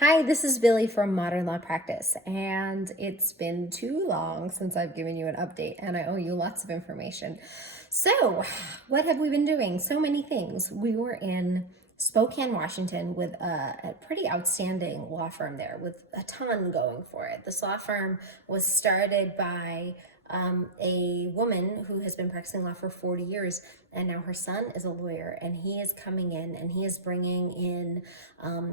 Hi, this is Billy from Modern Law Practice, and it's been too long since I've given you an update, and I owe you lots of information. So, what have we been doing? So many things. We were in Spokane, Washington, with a pretty outstanding law firm there, with a ton going for it. This law firm was started by a woman who has been practicing law for 40 years, and now her son is a lawyer, and he is coming in and he is bringing in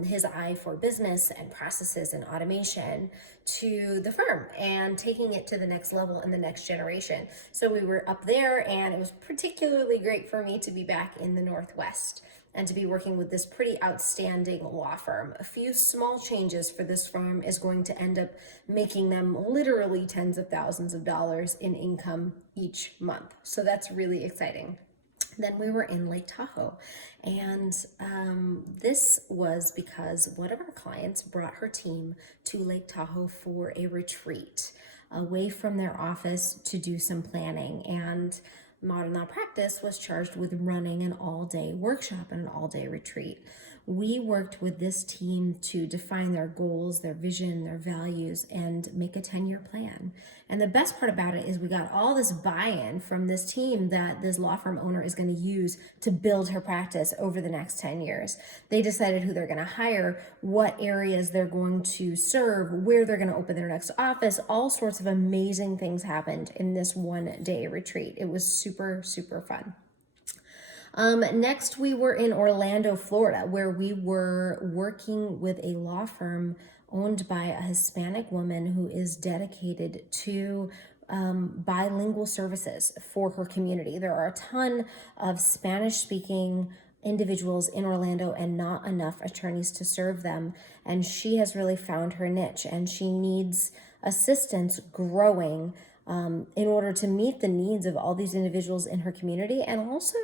his eye for business and processes and automation to the firm and taking it to the next level and the next generation. So we were up there, and it was particularly great for me to be back in the Northwest and to be working with this pretty outstanding law firm. A few small changes for this firm is going to end up making them literally tens of thousands of dollars in income each month. So that's really exciting. Then we were in Lake Tahoe, and this was because one of our clients brought her team to Lake Tahoe for a retreat away from their office to do some planning. And Modern Law Practice was charged with running an all-day workshop and an all-day retreat. We worked with this team to define their goals, their vision, their values, and make a 10-year plan. And the best part about it is we got all this buy-in from this team that this law firm owner is going to use to build her practice over the next 10 years. They decided who they're going to hire, what areas they're going to serve, where they're going to open their next office. All sorts of amazing things happened in this one-day retreat. It was super, super fun. Next, we were in Orlando, Florida, where we were working with a law firm owned by a Hispanic woman who is dedicated to bilingual services for her community. There are a ton of Spanish-speaking individuals in Orlando and not enough attorneys to serve them. And she has really found her niche, and she needs assistance growing in order to meet the needs of all these individuals in her community, and also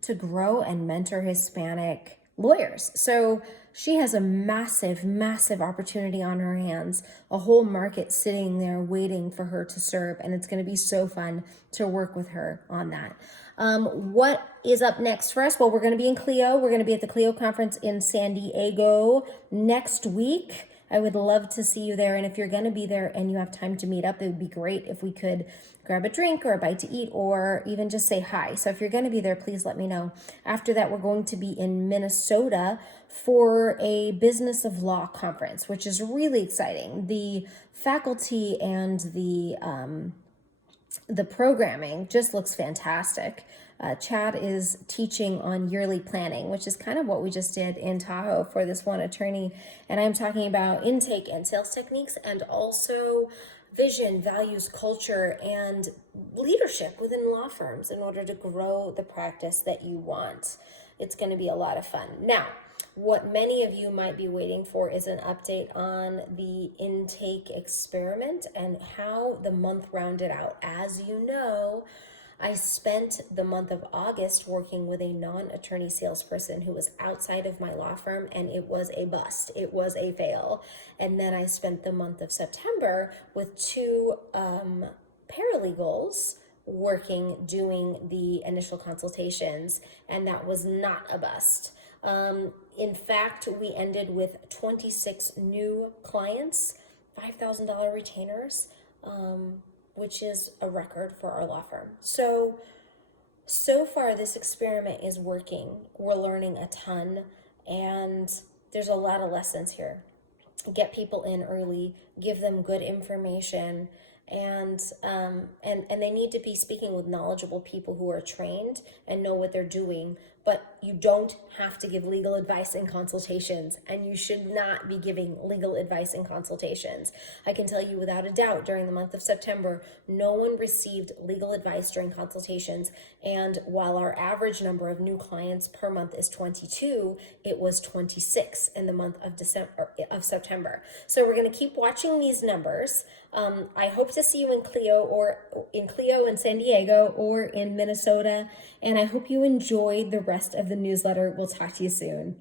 to grow and mentor Hispanic lawyers. So she has a massive, massive opportunity on her hands, a whole market sitting there waiting for her to serve, and it's going to be so fun to work with her on that. What is up next for us? Well, we're going to be in Clio. We're going to be at the Clio Conference in San Diego next week. I would love to see you there. And if you're going to be there and you have time to meet up, it would be great if we could grab a drink or a bite to eat, or even just say hi. So if you're going to be there, please let me know. After that, we're going to be in Minnesota for a Business of Law conference, which is really exciting. The faculty and the programming just looks fantastic. Chad is teaching on yearly planning, which is kind of what we just did in Tahoe for this one attorney. And I'm talking about intake and sales techniques, and also vision, values, culture, and leadership within law firms in order to grow the practice that you want. It's going to be a lot of fun. Now, what many of you might be waiting for is an update on the intake experiment and how the month rounded out. As you know, I spent the month of August working with a non-attorney salesperson who was outside of my law firm, and it was a bust. It was a fail. And then I spent the month of September with two paralegals working, doing the initial consultations, and that was not a bust. In fact, we ended with 26 new clients, $5,000 retainers, which is a record for our law firm. So far this experiment is working. We're learning a ton, and there's a lot of lessons here. Get people in early, give them good information, and they need to be speaking with knowledgeable people who are trained and know what they're doing. But you don't have to give legal advice in consultations, and you should not be giving legal advice in consultations. I can tell you without a doubt, during the month of September, no one received legal advice during consultations. And while our average number of new clients per month is 22, it was 26 in the month of September. So we're going to keep watching these numbers. I hope to see you in Clio in San Diego or in Minnesota, and I hope you enjoyed the rest of the newsletter. We'll talk to you soon.